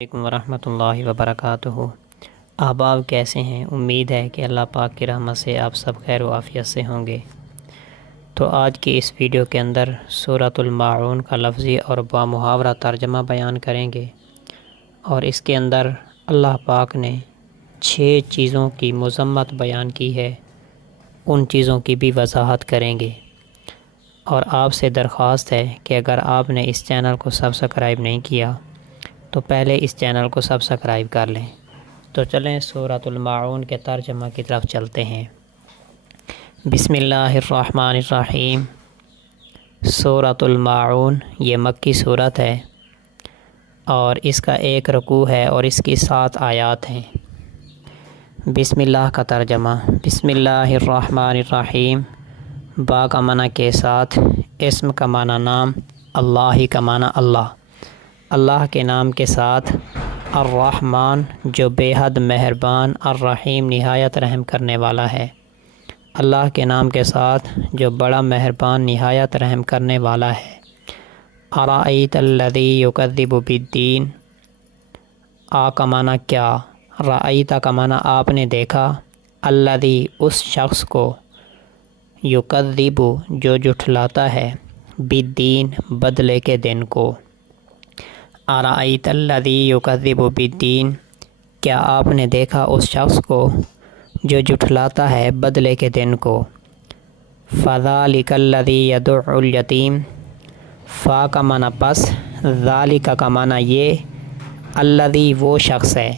علیکم ورحمۃ اللہ وبرکاتہ۔ احباب کیسے ہیں؟ امید ہے کہ اللہ پاک کی رحمت سے آپ سب خیر و عافیت سے ہوں گے۔ تو آج کی اس ویڈیو کے اندر سورۃ الماعون کا لفظی اور بامحاورہ ترجمہ بیان کریں گے، اور اس کے اندر اللہ پاک نے 6 چیزوں کی مذمت بیان کی ہے، ان چیزوں کی بھی وضاحت کریں گے۔ اور آپ سے درخواست ہے کہ اگر آپ نے اس چینل کو سبسکرائب نہیں کیا تو پہلے اس چینل کو سبسکرائب کر لیں۔ تو چلیں سورۃ الماعون کے ترجمہ کی طرف چلتے ہیں۔ بسم اللہ الرحمن الرحیم۔ سورۃ الماعون یہ مکی صورت ہے، اور اس کا 1 رکوع ہے اور اس کی 7 آیات ہیں۔ بسم اللہ کا ترجمہ۔ بسم اللہ الرحمن الرحیم۔ با کا معنی کے ساتھ، اسم کا معنی نام، اللہ ہی کا معنی اللہ، اللہ کے نام کے ساتھ، الرحمن جو بے حد مہربان، الرحیم نہایت رحم کرنے والا ہے، اللہ کے نام کے ساتھ جو بڑا مہربان نہایت رحم کرنے والا ہے۔ ارأیت الذی یکذب بالدین۔ آ کا معنی کیا، رأیت کا معنی آپ نے دیکھا، الذی اس شخص کو، یکذب جو جھٹلاتا ہے، بالدین بدلے کے دن کو۔ ارأیت الذی یکذب بالدین، کیا آپ نے دیکھا اس شخص کو جو جھٹلاتا ہے بدلے کے دن کو۔ فذلک الذی یدع الیتیم۔ فا کا معنی پس، ذالک کا معنی یہ، الذی وہ شخص ہے،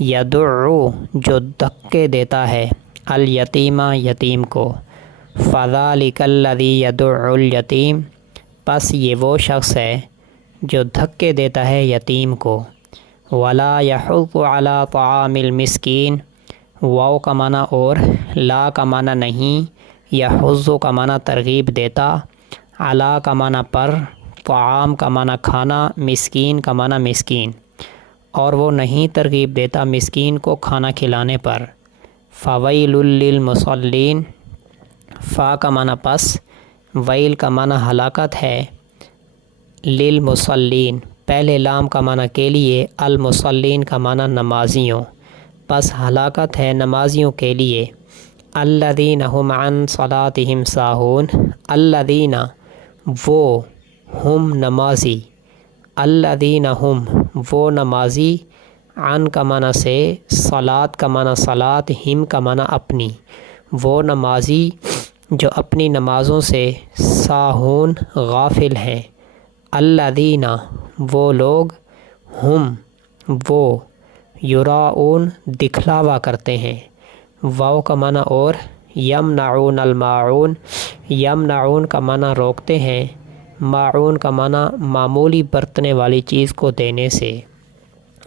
یدع جو دھکے دیتا ہے، الیتیم یتیم کو۔ فذلک الذی یدع الیتیم، پس یہ وہ شخص ہے جو دھکے دیتا ہے یتیم کو۔ ولا یحض علی طعام المسکین۔ واو کا معنی اور، لا کا معنی نہیں، یحض کا معنی ترغیب دیتا، علی کا معنی پر، طعام کا معنی کھانا، مسکین کا معنی مسکین، اور وہ نہیں ترغیب دیتا مسکین کو کھانا کھلانے پر۔ فویل للمصلین۔ فا کا معنی پس، ویل کا معنی ہلاکت ہے، للمصلین پہلے لام کا معنی کے لیے، المصلین کا معنی نمازیوں، پس ہلاکت ہے نمازیوں کے لیے۔ الذین هم عن صلاتهم ساہون۔ الذین وہ، ہم نمازی، الذین هم وہ نمازی، عن کا معنی سے، صلات کا معنی صلات، ہم کا معنی اپنی، وہ نمازی جو اپنی نمازوں سے ساہون غافل ہیں۔ الذین وہ لوگ، ہم وہ، یراؤن دکھلاوا کرتے ہیں، واو کا معنی اور، یمنعون الماعون۔ یمنعون کا معنی روکتے ہیں، ماعون کا معنی معمولی برتنے والی چیز کو دینے سے۔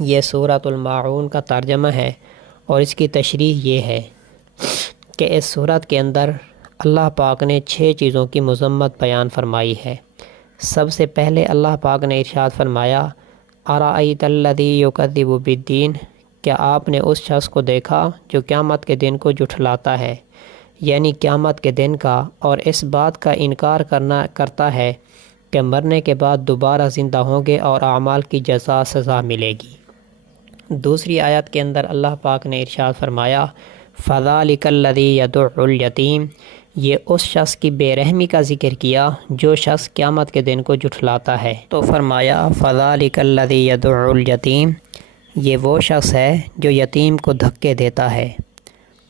یہ سورۃ الماعون کا ترجمہ ہے، اور اس کی تشریح یہ ہے کہ اس سورت کے اندر اللہ پاک نے 6 چیزوں کی مذمت بیان فرمائی ہے۔ سب سے پہلے اللہ پاک نے ارشاد فرمایا، ارأیت الذی یکذب بالدین، کیا آپ نے اس شخص کو دیکھا جو قیامت کے دن کو جھٹلاتا ہے، یعنی قیامت کے دن کا، اور اس بات کا انکار کرتا ہے کہ مرنے کے بعد دوبارہ زندہ ہوں گے اور اعمال کی جزا سزا ملے گی۔ دوسری آیت کے اندر اللہ پاک نے ارشاد فرمایا، فذلک الذی یدع الیتیم، یہ اس شخص کی بے رحمی کا ذکر کیا جو شخص قیامت کے دن کو جھٹلاتا ہے، تو فرمایا فذلک الذی یدع الیتیم، یہ وہ شخص ہے جو یتیم کو دھکے دیتا ہے۔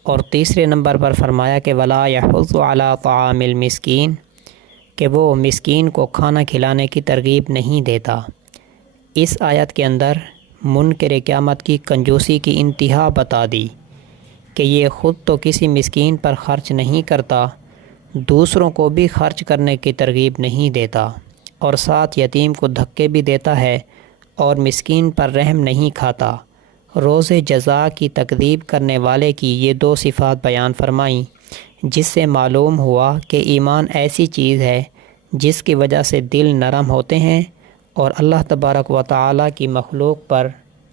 اور تیسرے نمبر پر فرمایا کہ ولا یحض علی طعام المسکین، کہ وہ مسکین کو کھانا کھلانے کی ترغیب نہیں دیتا۔ اس آیت کے اندر منکر قیامت کی کنجوسی کی انتہا بتا دی کہ یہ خود تو کسی مسکین پر خرچ نہیں کرتا، دوسروں کو بھی خرچ کرنے کی ترغیب نہیں دیتا، اور ساتھ یتیم کو دھکے بھی دیتا ہے اور مسکین پر رحم نہیں کھاتا۔ روز جزا کی تکذیب کرنے والے کی یہ 2 صفات بیان فرمائیں، جس سے معلوم ہوا کہ ایمان ایسی چیز ہے جس کی وجہ سے دل نرم ہوتے ہیں، اور اللہ تبارک و تعالیٰ کی مخلوق پر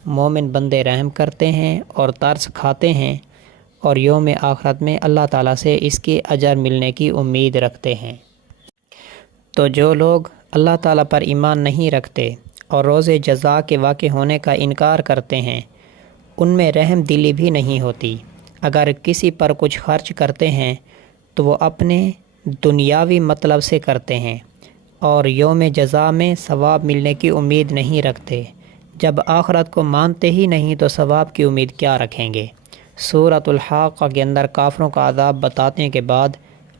مومن بندے رحم کرتے ہیں اور ترس کھاتے ہیں، اور یوم آخرت میں اللہ تعالیٰ سے اس کی اجر ملنے کی امید رکھتے ہیں۔ تو جو لوگ اللہ تعالیٰ پر ایمان نہیں رکھتے، اور روز جزا کے واقع ہونے کا انکار کرتے ہیں، ان میں رحم دلی بھی نہیں ہوتی۔ اگر کسی پر کچھ خرچ کرتے ہیں تو وہ اپنے دنیاوی مطلب سے کرتے ہیں اور یوم جزا میں ثواب ملنے کی امید نہیں رکھتے۔ جب آخرت کو مانتے ہی نہیں تو ثواب کی امید کیا رکھیں گے؟ سورۃ الحاقہ کے اندر کافروں کا عذاب بتانے کے بعد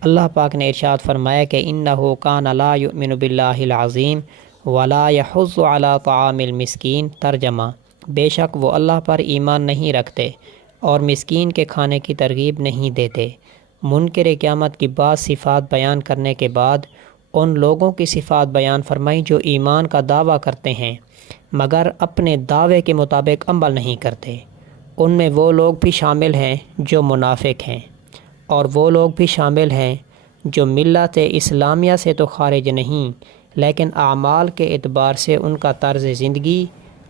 اللہ پاک نے ارشاد فرمایا کہ انہ کان لا یؤمن باللہ العظیم ولا یحض علی طعام المسکین۔ ترجمہ: بے شک وہ اللہ پر ایمان نہیں رکھتے اور مسکین کے کھانے کی ترغیب نہیں دیتے۔ منکر قیامت کی بعض صفات بیان کرنے کے بعد ان لوگوں کی صفات بیان فرمائی جو ایمان کا دعویٰ کرتے ہیں مگر اپنے دعوے کے مطابق عمل نہیں کرتے۔ ان میں وہ لوگ بھی شامل ہیں جو منافق ہیں، اور وہ لوگ بھی شامل ہیں جو ملت اسلامیہ سے تو خارج نہیں لیکن اعمال کے اعتبار سے ان کا طرز زندگی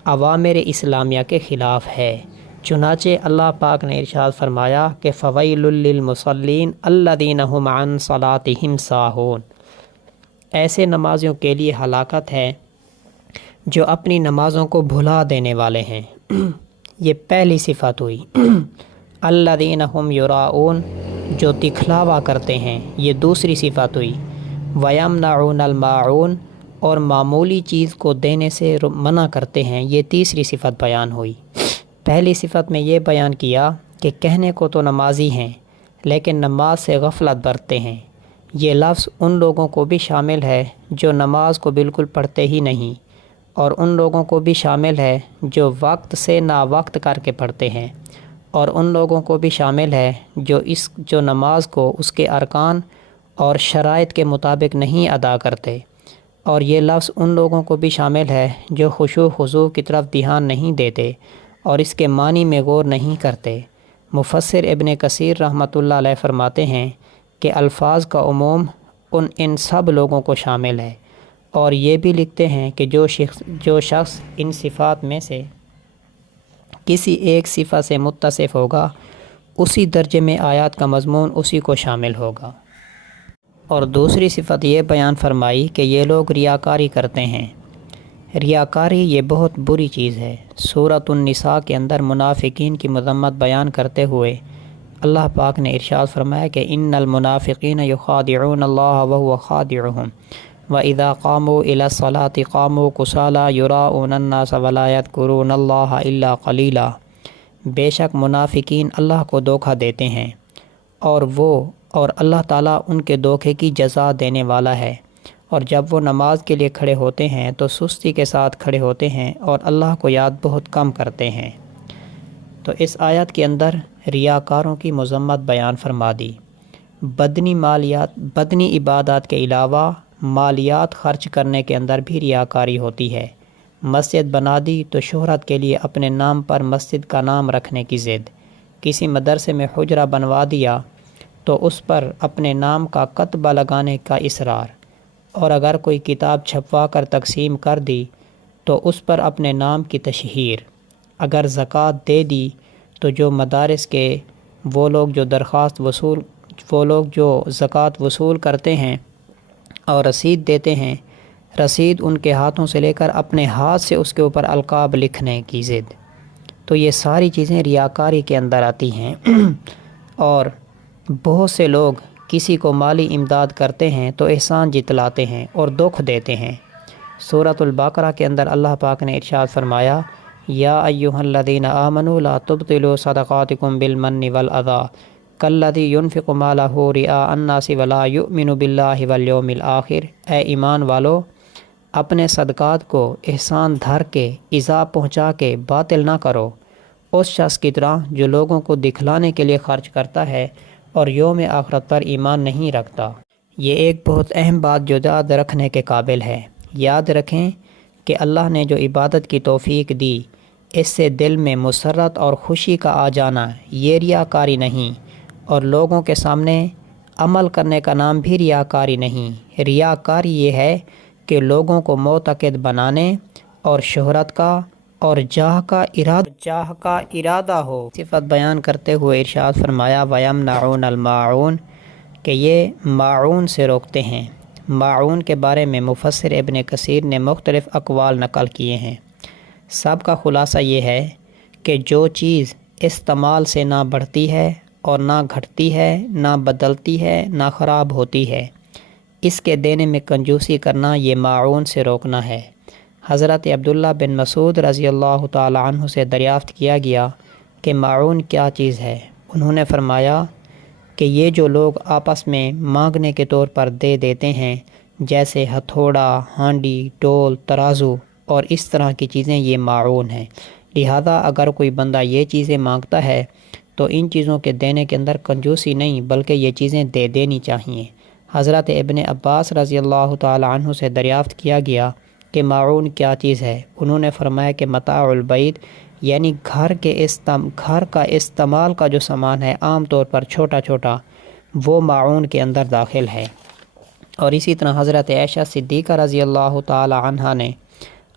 اوامر اسلامیہ کے خلاف ہے۔ چنانچہ اللہ پاک نے ارشاد فرمایا کہ فویل للمصلین الذین ھم عن صلاتہم ساہون۔ ایسے نمازیوں کے لیے ہلاکت ہے جو اپنی نمازوں کو بھلا دینے والے ہیں۔ یہ پہلی صفت ہوئی۔ الذین ھم یراؤون، جو دکھلاوا کرتے ہیں، یہ دوسری صفت ہوئی۔ ویمنعون الماعون، اور معمولی چیز کو دینے سے منع کرتے ہیں، یہ تیسری صفت بیان ہوئی۔ پہلی صفت میں یہ بیان کیا کہ کہنے کو تو نمازی ہیں لیکن نماز سے غفلت برتتے ہیں۔ یہ لفظ ان لوگوں کو بھی شامل ہے جو نماز کو بالکل پڑھتے ہی نہیں، اور ان لوگوں کو بھی شامل ہے جو وقت سے نا وقت کر کے پڑھتے ہیں، اور ان لوگوں کو بھی شامل ہے جو نماز کو اس کے ارکان اور شرائط کے مطابق نہیں ادا کرتے، اور یہ لفظ ان لوگوں کو بھی شامل ہے جو خشوع خضوع کی طرف دھیان نہیں دیتے اور اس کے معنی میں غور نہیں کرتے۔ مفسر ابن کثیر رحمۃ اللہ علیہ فرماتے ہیں کہ الفاظ کا عموم ان سب لوگوں کو شامل ہے، اور یہ بھی لکھتے ہیں کہ جو شخص ان صفات میں سے کسی ایک صفت سے متصف ہوگا اسی درجے میں آیات کا مضمون اسی کو شامل ہوگا۔ اور دوسری صفت یہ بیان فرمائی کہ یہ لوگ ریاکاری کرتے ہیں۔ ریاکاری یہ بہت بری چیز ہے۔ سورۃ النساء کے اندر منافقین کی مذمت بیان کرتے ہوئے اللہ پاک نے ارشاد فرمایا کہ ان المنافقین یخادعون اللہ وهو خادعهم وَإِذَا قَامُوا إِلَى الصَّلَاةِ قَامُوا كُسَالَىٰ يُرَاءُونَ النَّاسَ وَلَا يَذْكُرُونَ اللَّهَ إِلَّا قَلِيلًا۔ بے شک منافقین اللہ کو دھوکہ دیتے ہیں اور اللہ تعالیٰ ان کے دھوکے کی جزا دینے والا ہے، اور جب وہ نماز کے لیے کھڑے ہوتے ہیں تو سستی کے ساتھ کھڑے ہوتے ہیں اور اللہ کو یاد بہت کم کرتے ہیں۔ تو اس آیت کے اندر ریاکاروں کی مذمت بیان فرما دی۔ بدنی عبادات کے علاوہ مالیات خرچ کرنے کے اندر بھی ریاکاری ہوتی ہے۔ مسجد بنا دی تو شہرت کے لیے اپنے نام پر مسجد کا نام رکھنے کی ضد، کسی مدرسے میں حجرہ بنوا دیا تو اس پر اپنے نام کا کتبہ لگانے کا اصرار، اور اگر کوئی کتاب چھپوا کر تقسیم کر دی تو اس پر اپنے نام کی تشہیر۔ اگر زکوٰۃ دے دی تو جو مدارس کے وہ لوگ جو زکوٰۃ وصول کرتے ہیں اور رسید دیتے ہیں، رسید ان کے ہاتھوں سے لے کر اپنے ہاتھ سے اس کے اوپر القاب لکھنے کی ضد، تو یہ ساری چیزیں ریاکاری کے اندر آتی ہیں۔ اور بہت سے لوگ کسی کو مالی امداد کرتے ہیں تو احسان جتلاتے ہیں اور دکھ دیتے ہیں۔ سورۃ البقرہ کے اندر اللہ پاک نے ارشاد فرمایا یا ایھا الذین آمنوا لا تبطلوا صدقاتکم بالمن والاذی کالذی ينفق مالہ رئاء الناس ولا یؤمن باللہ والیوم الآخر۔ اے ایمان والو، اپنے صدقات کو احسان دھر کے ایذا پہنچا کے باطل نہ کرو، اس شخص کی طرح جو لوگوں کو دکھلانے کے لیے خرچ کرتا ہے اور یوم آخرت پر ایمان نہیں رکھتا۔ یہ ایک بہت اہم بات جو یاد رکھنے کے قابل ہے۔ یاد رکھیں کہ اللہ نے جو عبادت کی توفیق دی، اس سے دل میں مسرت اور خوشی کا آ جانا یہ ریاکاری نہیں، اور لوگوں کے سامنے عمل کرنے کا نام بھی ریاکاری نہیں۔ ریاکاری یہ ہے کہ لوگوں کو معتقد بنانے اور شہرت کا اور جاہ کا ارادہ ہو۔ صفت بیان کرتے ہوئے ارشاد فرمایا وَيَمْنَعُونَ الْمَاعُونَ، کہ یہ ماعون سے روکتے ہیں۔ معون کے بارے میں مفسر ابن کثیر نے مختلف اقوال نقل کیے ہیں۔ سب کا خلاصہ یہ ہے کہ جو چیز استعمال سے نہ بڑھتی ہے اور نہ گھٹتی ہے، نہ بدلتی ہے، نہ خراب ہوتی ہے، اس کے دینے میں کنجوسی کرنا یہ معون سے روکنا ہے۔ حضرت عبداللہ بن مسعود رضی اللہ تعالی عنہ سے دریافت کیا گیا کہ معون کیا چیز ہے؟ انہوں نے فرمایا کہ یہ جو لوگ آپس میں مانگنے کے طور پر دے دیتے ہیں، جیسے ہتھوڑا، ہانڈی، ڈول، ترازو اور اس طرح کی چیزیں، یہ معون ہیں۔ لہذا اگر کوئی بندہ یہ چیزیں مانگتا ہے تو ان چیزوں کے دینے کے اندر کنجوسی نہیں بلکہ یہ چیزیں دے دینی چاہیے۔ حضرت ابن عباس رضی اللہ تعالی عنہ سے دریافت کیا گیا کہ معون کیا چیز ہے؟ انہوں نے فرمایا کہ متاع البیت، یعنی گھر کا استعمال کا جو سامان ہے، عام طور پر چھوٹا چھوٹا، وہ معون کے اندر داخل ہے۔ اور اسی طرح حضرت عائشہ صدیقہ رضی اللہ تعالی عنہا نے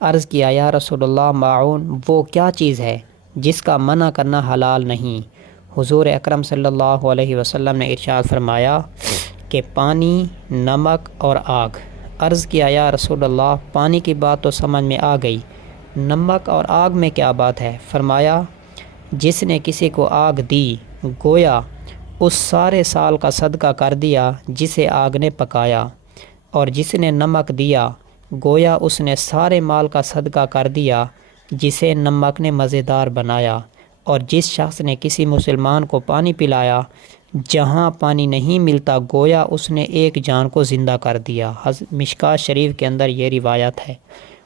عرض کیا، یا رسول اللہ، معون وہ کیا چیز ہے جس کا منع کرنا حلال نہیں؟ حضور اکرم صلی اللہ علیہ وسلم نے ارشاد فرمایا کہ پانی، نمک اور آگ۔ عرض کیا، یا رسول اللہ، پانی کی بات تو سمجھ میں آ گئی، نمک اور آگ میں کیا بات ہے؟ فرمایا، جس نے کسی کو آگ دی گویا اس سارے سال کا صدقہ کر دیا جسے آگ نے پکایا، اور جس نے نمک دیا گویا اس نے سارے مال کا صدقہ کر دیا جسے نمک نے مزیدار بنایا، اور جس شخص نے کسی مسلمان کو پانی پلایا جہاں پانی نہیں ملتا گویا اس نے ایک جان کو زندہ کر دیا۔ مشکوٰۃ شریف کے اندر یہ روایت ہے۔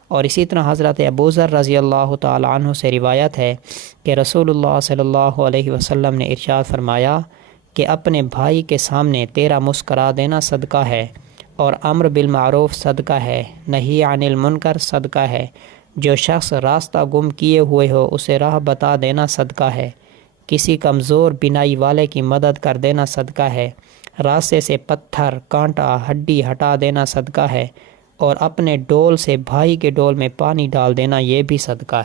اور اسی طرح حضرت ابوذر رضی اللہ تعالی عنہ سے روایت ہے کہ رسول اللہ صلی اللہ علیہ وسلم نے ارشاد فرمایا کہ اپنے بھائی کے سامنے تیرا مسکرا دینا صدقہ ہے، اور امر بالمعروف صدقہ ہے، نہی عن المنکر صدقہ ہے، جو شخص راستہ گم کیے ہوئے ہو اسے راہ بتا دینا صدقہ ہے، کسی کمزور بینائی والے کی مدد کر دینا صدقہ ہے، راستے سے پتھر، کانٹا، ہڈی ہٹا دینا صدقہ ہے، اور اپنے ڈول سے بھائی کے ڈول میں پانی ڈال دینا یہ بھی صدقہ ہے۔